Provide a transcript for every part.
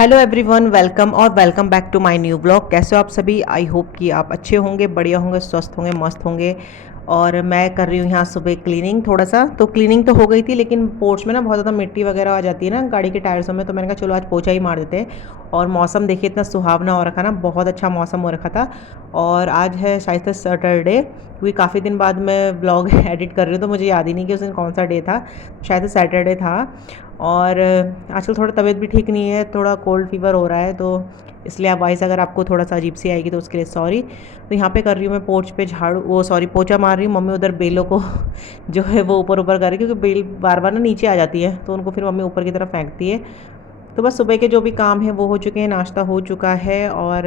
Hello everyone, welcome और welcome back to my new blog. कैसे हो आप सभी? आई होप कि आप अच्छे होंगे, बढ़िया होंगे, स्वस्थ होंगे, मस्त होंगे। और मैं कर रही हूँ यहाँ सुबह क्लीनिंग। थोड़ा सा तो क्लीनिंग तो हो गई थी, लेकिन पोर्च में ना बहुत ज़्यादा मिट्टी वगैरह आ जाती है ना गाड़ी के टायर्सों में। तो मैंने कहा चलो आज पोछा ही मार देते हैं। और मौसम देखिए इतना सुहावना हो रखा ना, बहुत अच्छा मौसम हो रखा था। और आज है शायद से सैटरडे, क्योंकि काफ़ी दिन बाद मैं ब्लॉग एडिट कर रही हूँ तो मुझे याद ही नहीं कि उस दिन कौन सा डे था। शायद से सैटरडे था। और आजकल थोड़ा तबीयत भी ठीक नहीं है, थोड़ा कोल्ड फीवर हो रहा है, तो इसलिए वॉइस अगर आपको थोड़ा सा अजीब सी आएगी तो उसके लिए सॉरी। तो यहाँ पे कर रही हूँ मैं पोर्च पे झाड़ू, वो सॉरी पोछा मार रही हूँ। मम्मी उधर बेलों को जो है वो ऊपर ऊपर कर रही है, क्योंकि बेल बार बार ना नीचे आ जाती है, तो उनको फिर मम्मी ऊपर की तरफ फेंकती है। तो बस सुबह के जो भी काम है वो हो चुके हैं, नाश्ता हो चुका है। और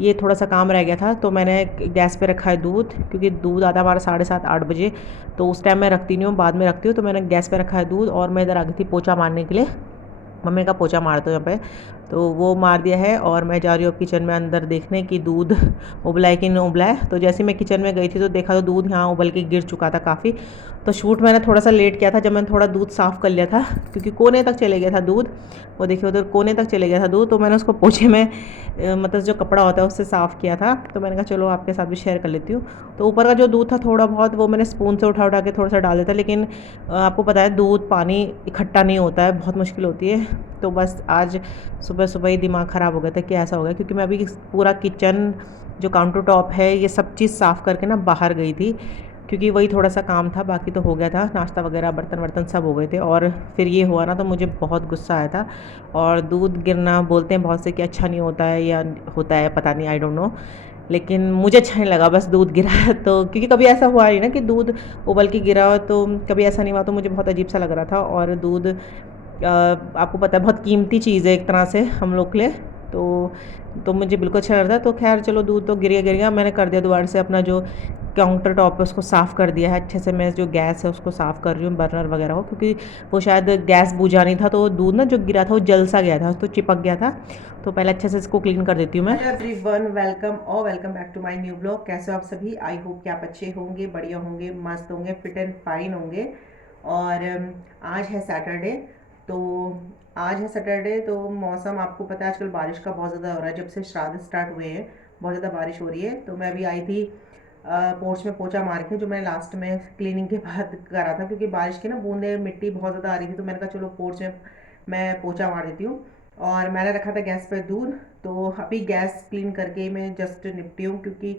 ये थोड़ा सा काम रह गया था, तो मैंने गैस पे रखा है दूध, क्योंकि दूध आता है हमारा 7:30-8 बजे। तो उस टाइम मैं रखती नहीं हूँ, बाद में रखती हूँ। तो मैंने गैस पे रखा है दूध, और मैं इधर आ गई थी पोछा मारने के लिए। मम्मी का पोछा मार दो यहाँ पे, तो वो मार दिया है। और मैं जा रही हूँ अब किचन में अंदर देखने कि दूध उबला है कि नहीं उबला है। तो जैसे मैं किचन में गई थी तो देखा तो दूध यहाँ उबल के गिर चुका था काफ़ी। तो शूट मैंने थोड़ा सा लेट किया था, जब मैंने थोड़ा दूध साफ़ कर लिया था, क्योंकि कोने तक चले गया था दूध। वो देखिए उधर कोने तक चले गया था दूध, तो मैंने उसको पोछे में मतलब जो कपड़ा होता है उससे साफ़ किया था। तो मैंने कहा चलो आपके साथ भी शेयर कर लेती हूँ। तो ऊपर का जो दूध था थोड़ा बहुत वो मैंने स्पून से उठा उठा के थोड़ा सा डाल दिया था, लेकिन आपको पता है दूध पानी इकट्ठा नहीं होता है, बहुत मुश्किल होती है। तो बस आज सुबह सुबह ही दिमाग ख़राब हो गया था कि ऐसा हो गया, क्योंकि मैं अभी पूरा किचन जो काउंटर टॉप है ये सब चीज़ साफ़ करके ना बाहर गई थी, क्योंकि वही थोड़ा सा काम था, बाकी तो हो गया था। नाश्ता वगैरह बर्तन वर्तन सब हो गए थे। और फिर ये हुआ ना तो मुझे बहुत गुस्सा आया था। और दूध गिरना बोलते हैं बहुत से कि अच्छा नहीं होता है, या होता है पता नहीं, आई डोंट नो। लेकिन मुझे अच्छा नहीं लगा बस दूध गिरा है तो, क्योंकि कभी ऐसा हुआ नहीं ना कि दूध उबल के गिरा हो, तो कभी ऐसा नहीं हुआ। तो मुझे बहुत अजीब सा लग रहा था। और दूध आपको पता है बहुत कीमती चीज़ है एक तरह से हम लोग के लिए। तो मुझे बिल्कुल अच्छा लग रहा था। तो खैर चलो दूध तो गिर गया, मैंने कर दिया दोबारा से अपना जो काउंटर टॉप है उसको साफ़ कर दिया है अच्छे से। मैं जो गैस है उसको साफ़ कर रही हूँ, बर्नर वगैरह हो, क्योंकि वो शायद गैस बुझा नहीं था, तो दूध ना जो गिरा था वो जल सा गया था, तो चिपक गया था। तो पहले अच्छे से इसको क्लीन कर देती हूँ मैं। हेलो एवरीवन, वेलकम और welcome back to my new blog. कैसे हो आप सभी? आई होप कि आप अच्छे होंगे, बढ़िया होंगे, मस्त होंगे, फिट एंड फाइन होंगे। और आज है सैटरडे। तो आज है सैटरडे, तो मौसम आपको पता है आजकल बारिश का बहुत ज़्यादा हो रहा है। जब से श्राद्ध स्टार्ट हुए हैं बहुत ज़्यादा बारिश हो रही है। तो मैं अभी आई थी पोर्च में पोछा मार के, जो मैंने लास्ट में क्लीनिंग के बाद करा था, क्योंकि बारिश की ना बूंदे मिट्टी बहुत ज़्यादा आ रही थी। तो मैंने कहा चलो पोर्च में मैं पोछा मार देती हूँ। और मैंने रखा था गैस पर दूध। तो अभी गैस क्लीन करके मैं जस्ट निपटी हूँ, क्योंकि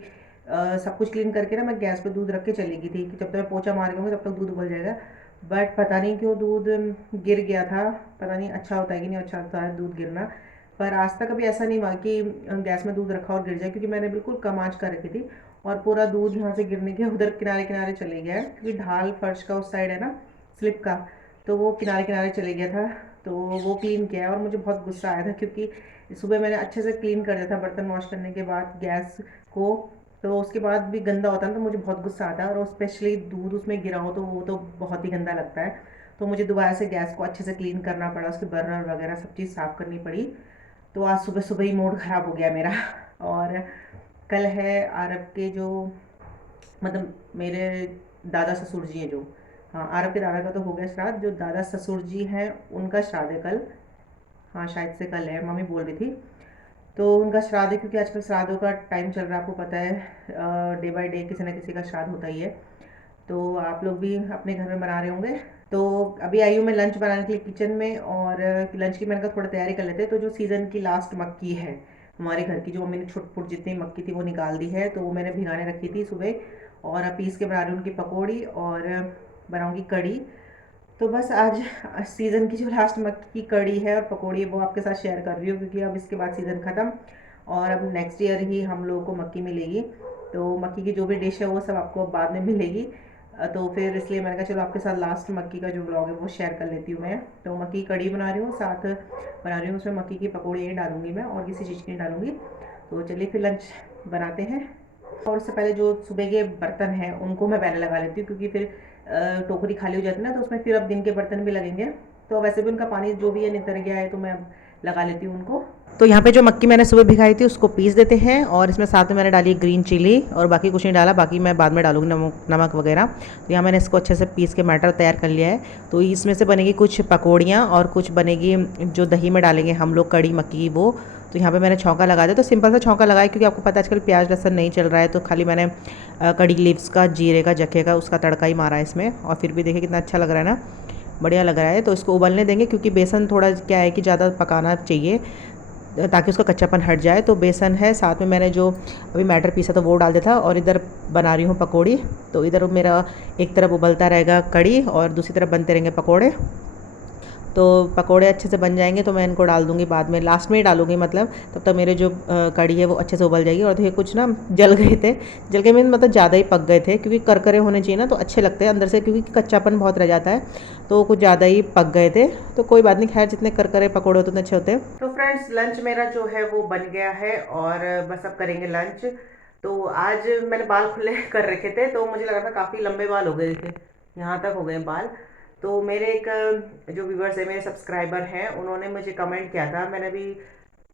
सब कुछ क्लीन करके ना मैं गैस पे दूध रख के चली गई थी कि जब तक मैं पोछा मार के तब तक दूध उबल जाएगा। बट पता नहीं क्यों दूध गिर गया था। पता नहीं अच्छा होता है कि नहीं अच्छा होता है दूध गिरना। पर आज तक कभी ऐसा नहीं हुआ कि गैस में दूध रखा और गिर जाए, क्योंकि मैंने बिल्कुल कम आँच कर रखी थी। और पूरा दूध यहाँ से गिरने के उधर किनारे किनारे चले गया है, क्योंकि ढाल फर्श का उस साइड है ना, स्लिप का। तो वो किनारे किनारे चले गया था। तो वो क्लीन किया है। और मुझे बहुत गुस्सा आया था, क्योंकि सुबह मैंने अच्छे से क्लीन कर दिया था बर्तन वॉश करने के बाद गैस को। तो उसके बाद भी गंदा होता है ना, तो मुझे बहुत गुस्सा आता है। और स्पेशली दूध उसमें गिरा हो तो वो तो बहुत ही गंदा लगता है। तो मुझे दोबारा से गैस को अच्छे से क्लीन करना पड़ा, उसके बर्नर वगैरह सब चीज़ साफ़ करनी पड़ी। तो आज सुबह सुबह ही मूड ख़राब हो गया मेरा। और कल है आरब के जो, मतलब मेरे दादा ससुर जी हैं जो, हाँ आरब के दादा का तो हो गया श्राद्ध, जो दादा ससुर जी हैं उनका श्राद्ध है कल। हाँ शायद से कल है, मम्मी बोल रही थी। तो उनका श्राद्ध है, क्योंकि आजकल श्राद्धों का टाइम चल रहा है, आपको पता है डे बाय डे किसी न किसी का श्राद्ध होता ही है। तो आप लोग भी अपने घर में बना रहे होंगे। तो अभी आई हूँ मैं लंच बनाने के लिए किचन में। और लंच की मैंने कहा थोड़ा तैयारी कर लेते हैं। तो जो सीज़न की लास्ट मक्की है हमारे घर की, जो मम्मी ने छुट फुट जितनी मक्की थी वो निकाल दी है, तो वो मैंने भिगाने रखी थी सुबह। और अब पीस के बना रही हूँ उनकी पकौड़ी, और बनाऊँगी कढ़ी। तो बस आज सीज़न की जो लास्ट मक्की की कड़ी है और पकौड़ी है वो आपके साथ शेयर कर रही हूँ, क्योंकि अब इसके बाद सीज़न ख़त्म और अब नेक्स्ट ईयर ही हम लोगों को मक्की मिलेगी। तो मक्की की जो भी डिश है वो सब आपको अब बाद में मिलेगी। तो फिर इसलिए मैंने कहा चलो आपके साथ लास्ट मक्की का जो व्लॉग है वो शेयर कर लेती हूँ मैं। तो मक्की की कड़ी बना रही हूँ, साथ बना रही हूँ उसमें मक्की की पकौड़ी नहीं डालूँगी मैं, और किसी चीज़ की नहीं डालूँगी। तो चलिए फिर लंच बनाते हैं। और उससे पहले जो सुबह के बर्तन हैं उनको मैं पहले लगा लेती हूँ, क्योंकि फिर टोकरी खाली हो जाती है ना, तो उसमें फिर अब दिन के बर्तन भी लगेंगे। तो वैसे भी उनका पानी जो भी है नितर गया है, तो मैं अब लगा लेती हूँ उनको। तो यहाँ पे जो मक्की मैंने सुबह भिगाई थी उसको पीस देते हैं, और इसमें साथ में मैंने डाली ग्रीन चिली, और बाकी कुछ नहीं डाला, बाकी मैं बाद में डालूंगी नमक वगैरह। तो यहाँ मैंने इसको अच्छे से पीस के मैटर तैयार कर लिया है। तो इसमें से बनेगी कुछ पकौड़ियाँ और कुछ बनेगी जो दही में डालेंगे हम लोग कड़ी मक्की की वो। तो यहाँ पे मैंने छौंका लगा दिया, तो सिंपल सा छौंका लगाया क्योंकि आपको पता है आजकल प्याज लहसुन नहीं चल रहा है, तो खाली मैंने कड़ी लीव्स का, जीरे का, जखे का उसका तड़का ही मारा है इसमें। और फिर भी देखिए कितना अच्छा लग रहा है ना, बढ़िया लग रहा है। तो इसको उबलने देंगे क्योंकि बेसन थोड़ा क्या है कि ज़्यादा पकाना चाहिए ताकि उसका कच्चापन हट जाए। तो बेसन है, साथ में मैंने जो अभी मैटर पीसा था वो डाल दिया था, और इधर बना रही हूँ पकौड़ी। तो इधर मेरा एक तरफ उबलता रहेगा कड़ी और दूसरी तरफ बनते रहेंगे पकौड़े। तो पकोड़े अच्छे से बन जाएंगे तो मैं इनको डाल दूँगी बाद में, लास्ट में ही डालूँगी मतलब, तब तक मेरे जो कड़ी है वो अच्छे से उबल जाएगी। और देखिए कुछ ना जल गए थे, जल गए मीन मतलब ज़्यादा ही पक गए थे, क्योंकि करकरे होने चाहिए ना तो अच्छे लगते हैं अंदर से, क्योंकि कच्चापन बहुत रह जाता है, तो कुछ ज़्यादा ही पक गए थे। तो कोई बात नहीं, खैर जितने करकरे पकौड़े होते उतने अच्छे होते हैं। तो फ्रेंड्स लंच मेरा जो है वो बन गया है, और बस अब करेंगे लंच। तो आज मैंने बाल खुले कर रखे थे, तो मुझे लगा था काफ़ी लंबे बाल हो गए थे, यहाँ तक हो गए बाल। तो मेरे एक जो व्यूवर्स है, मेरे सब्सक्राइबर हैं, उन्होंने मुझे कमेंट किया था, मैंने अभी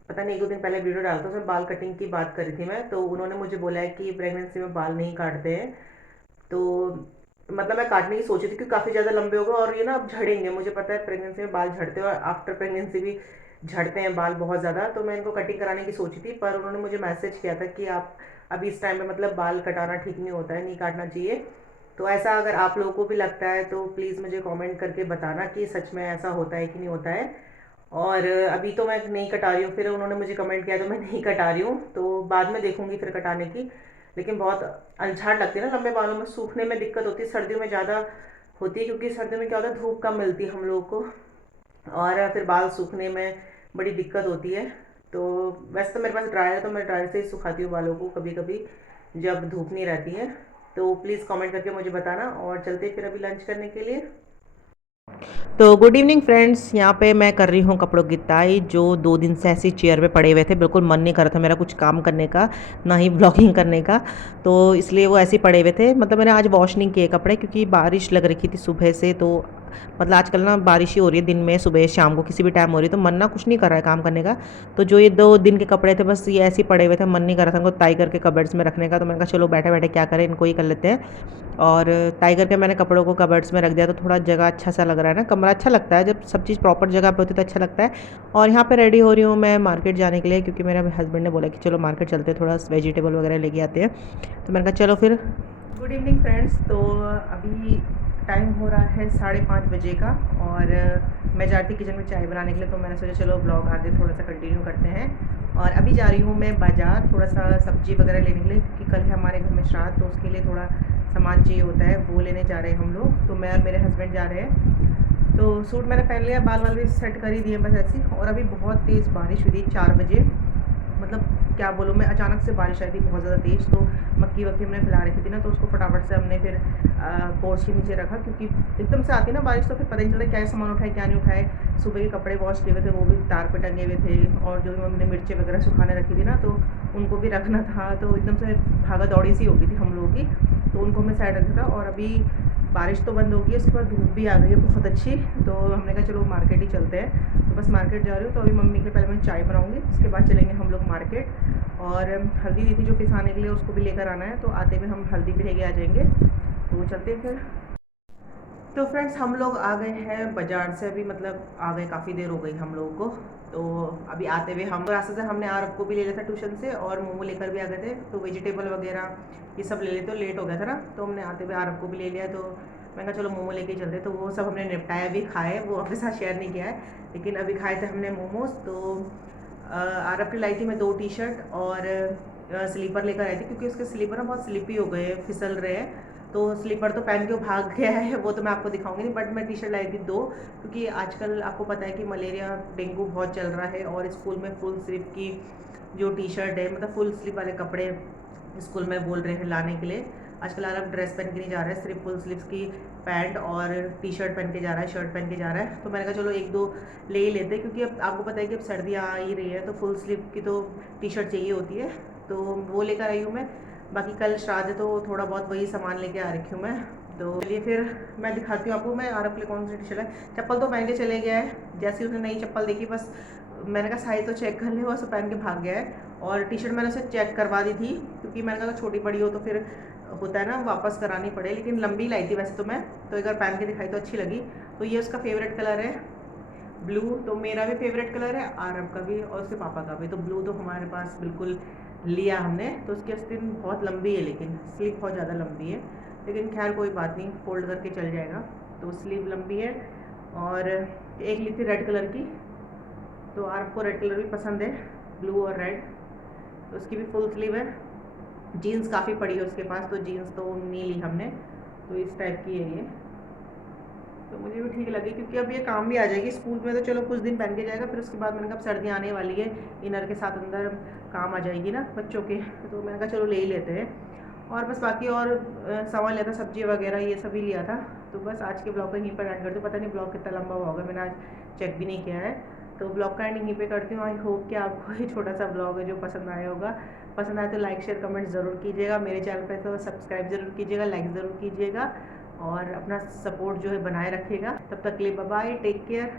पता नहीं 1-2 दिन पहले वीडियो डाला था उसमें बाल कटिंग की बात करी थी मैं, तो उन्होंने मुझे बोला है कि प्रेगनेंसी में बाल नहीं काटते हैं। तो मतलब मैं काटने की सोची थी क्योंकि काफ़ी ज़्यादा लंबे हो गए, और ये ना अब झड़ेंगे, मुझे पता है प्रेगनेंसी में बाल झड़ते हैं और आफ्टर प्रेगनेंसी भी झड़ते हैं बाल बहुत ज़्यादा। तो मैं इनको कटिंग कराने की सोची थी, पर उन्होंने मुझे मैसेज किया था कि आप अभी इस टाइम पे मतलब बाल कटाना ठीक नहीं होता है, नहीं काटना चाहिए। तो ऐसा अगर आप लोगों को भी लगता है तो प्लीज़ मुझे कमेंट करके बताना कि सच में ऐसा होता है कि नहीं होता है। और अभी तो मैं नहीं कटा रही हूँ, फिर उन्होंने मुझे कमेंट किया तो मैं नहीं कटा रही हूँ, तो बाद में देखूंगी फिर कटाने की। लेकिन बहुत अलझाट लगती है ना लंबे बालों में, सूखने में दिक्कत होती है, सर्दियों में ज़्यादा होती है, क्योंकि सर्दियों में क्या होता है धूप कम मिलती है हम लोगों को, और फिर बाल सूखने में बड़ी दिक्कत होती है। तो वैसे तो मेरे पास ड्रायर है, तो मैं ड्रायर से ही सुखाती हूँ बालों को कभी कभी जब धूप नहीं रहती है। तो प्लीज़ कमेंट करके मुझे बताना, और चलते फिर अभी लंच करने के लिए। तो गुड इवनिंग फ्रेंड्स, यहाँ पे मैं कर रही हूँ कपड़ों की ताई, जो 2 दिन से ऐसी चेयर पे पड़े हुए थे, बिल्कुल मन नहीं कर रहा था मेरा कुछ काम करने का, ना ही ब्लॉगिंग करने का। तो इसलिए वो ऐसे ही पड़े हुए थे, मतलब मैंने आज वॉश नहीं किए कपड़े क्योंकि बारिश लग रखी थी सुबह से। तो मतलब आजकल ना बारिश ही हो रही है, दिन में सुबह शाम को किसी भी टाइम हो रही है, तो मन ना कुछ नहीं कर रहा है काम करने का। तो जो ये 2 दिन के कपड़े थे बस ये ऐसे ही पड़े हुए थे, मन नहीं कर रहा था उनको ताई करके कबर्ड्स में रखने का। तो मैंने कहा चलो बैठे बैठे क्या करें, इनको ही कर लेते हैं। और ताई करके मैंने कपड़ों को कबर्ड्स में रख दिया, तो थोड़ा जगह अच्छा सा लग रहा है ना, कमरा अच्छा लगता है जब सब चीज़ प्रॉपर जगह पे होती है तो अच्छा लगता है। और यहाँ पे रेडी हो रही हूँ मैं मार्केट जाने के लिए, क्योंकि मेरे हस्बैंड ने बोला कि चलो मार्केट चलते हैं, थोड़ा वेजिटेबल वगैरह लेके आते हैं। तो मैंने कहा चलो फिर। गुड इवनिंग फ्रेंड्स, तो अभी टाइम हो रहा है 5:30 बजे का, और मैं जा रही थी किचन में चाय बनाने के लिए, तो मैंने सोचा चलो ब्लॉग आगे थोड़ा सा कंटिन्यू करते हैं। और अभी जा रही हूँ मैं बाज़ार थोड़ा सा सब्जी वगैरह लेने के लिए, क्योंकि कल है हमारे घर में श्राद्ध, तो उसके लिए थोड़ा सामान चाहिए होता है, वो लेने जा रहे हैं हम लोग। तो मैं और मेरे हस्बैंड जा रहे हैं। तो सूट मैंने पहन लिया, बाल वाल भी सेट कर ही दिए बस ऐसे ही। और अभी बहुत तेज़ बारिश हुई थी 4 बजे, मतलब क्या बोलूँ मैं, अचानक से बारिश आई थी बहुत ज़्यादा तेज़। तो मक्की वक्की हमने फैला रखी थी ना, तो उसको फटाफट से हमने फिर पोर्च के नीचे रखा, क्योंकि एकदम से आती है ना बारिश तो फिर पता नहीं चलता क्या सामान उठाए क्या नहीं उठाए। सुबह के कपड़े वॉश किए हुए थे वो भी तार पे टंगे हुए थे, और जो भी मम्मी ने मिर्ची वगैरह सुखाने रखी थी ना, तो उनको भी रखना था। तो एकदम से भागा दौड़ी सी हो गई थी हम लोगों की, तो उनको हमने साइड रखा था। और अभी बारिश तो बंद हो गई है, उसके बाद धूप भी आ गई है बहुत अच्छी। तो हमने कहा चलो मार्केट ही चलते हैं, तो बस मार्केट जा रही हूँ। तो अभी मम्मी के पहले मैं चाय बनाऊँगी, उसके बाद चलेंगे हम लोग मार्केट। और हल्दी दी थी जो पिसाने के लिए, उसको भी लेकर आना है, तो आते हुए हम हल्दी भी लेके आ जाएंगे। तो चलते हैं फिर। तो फ्रेंड्स हम लोग आ गए हैं बाज़ार से, अभी मतलब आ गए, काफ़ी देर हो गई हम लोगों को। तो अभी आते हुए हम रास्ते से हमने आरब को भी ले लिया था ट्यूशन से, और मोमो लेकर भी आ गए थे, तो वेजिटेबल वगैरह ये सब ले लेते, तो लेट हो गया था ना, तो हमने आते हुए आरब को भी ले लिया। तो मैंने कहा चलो मोमो लेके ही चलते, तो वो सब हमने निपटाया भी, खाए, वो आपके साथ शेयर नहीं किया है, लेकिन अभी खाए थे हमने मोमोज। तो आरब की लाई थी मैं 2 टी-शर्ट, और स्लीपर लेकर आई थी, क्योंकि उसके स्लीपर ना बहुत स्लिपी हो गए, फिसल रहे हैं। तो स्लीपर तो पहन के वो भाग गया है, वो तो मैं आपको दिखाऊंगी नहीं, बट मैं टी-शर्ट लाई थी 2, क्योंकि आजकल आपको पता है कि मलेरिया डेंगू बहुत चल रहा है, और स्कूल में फुल स्लीव की जो टी-शर्ट है, मतलब फुल स्लीव वाले कपड़े स्कूल में बोल रहे हैं लाने के लिए। आजकल आरब ड्रेस पहन के नहीं जा रहा है, सिर्फ फुल स्लीव्स की पैंट और टी-शर्ट पहन के जा रहा है, शर्ट पहन के जा रहा है। तो मैंने कहा चलो 1-2 ले ही लेते, क्योंकि अब आपको पता है कि अब सर्दियाँ आ ही रही है, तो फुल स्लीव की तो टी-शर्ट चाहिए होती है, तो वो लेकर आई हूँ मैं। बाकी कल श्राद्ध है, तो थोड़ा बहुत वही सामान लेके आ रखी हूँ मैं। तो चलिए फिर मैं दिखाती हूँ आपको मैं आरब के लिए कौन सी टी शर्ट है। चप्पल तो पहन के चले गया है, जैसे ही उसने नई चप्पल देखी बस मैंने कहा साइज तो चेक कर ले, वो सब पहन के भाग गया है। और टी शर्ट मैंने उसे चेक करवा दी थी, क्योंकि मैंने कहा छोटी बड़ी हो तो फिर होता है ना वापस करानी पड़े, लेकिन लंबी लाई थी वैसे तो मैं, तो एक बार पहन के दिखाई तो अच्छी लगी। तो ये उसका फेवरेट कलर है ब्लू, तो मेरा भी फेवरेट कलर है, आरब का भी और उसके पापा का भी। तो ब्लू तो हमारे पास बिल्कुल लिया हमने। तो उसकी आस्तीन बहुत लंबी है, लेकिन स्लीव बहुत ज़्यादा लंबी है, लेकिन खैर कोई बात नहीं, फोल्ड करके चल जाएगा। तो स्लीव लंबी है। और एक ली थी रेड कलर की, तो आरब को रेड कलर भी पसंद है, ब्लू और रेड, तो उसकी भी फुल स्लीव है। जीन्स काफ़ी पड़ी है उसके पास, तो जीन्स तो नहीं ली हमने, तो इस टाइप की है ये। तो मुझे भी ठीक लगी, क्योंकि अब ये काम भी आ जाएगी स्कूल में, तो चलो कुछ दिन पहन के जाएगा, फिर उसके बाद मैंने कहा सर्दी आने वाली है, इनर के साथ अंदर काम आ जाएगी ना बच्चों के, तो मैंने कहा चलो ले ही लेते हैं। और बस बाकी और सामान लिया था, सब्जी वगैरह ये सभी लिया था। तो बस आज के ब्लॉग को यहीं पर एंड करती हूँ। पता नहीं ब्लॉग कितना लंबा हुआ होगा, मैंने आज चेक भी नहीं किया है। तो ब्लॉग का एंड यहीं पे करती हूँ। आई होप कि आपको ये छोटा सा ब्लॉग है जो पसंद आया होगा। पसंद आए तो लाइक शेयर कमेंट ज़रूर कीजिएगा, मेरे चैनल पर तो सब्सक्राइब ज़रूर कीजिएगा, लाइक ज़रूर कीजिएगा, और अपना सपोर्ट जो है बनाए रखिएगा। तब तक के लिए बाय बाय, टेक केयर।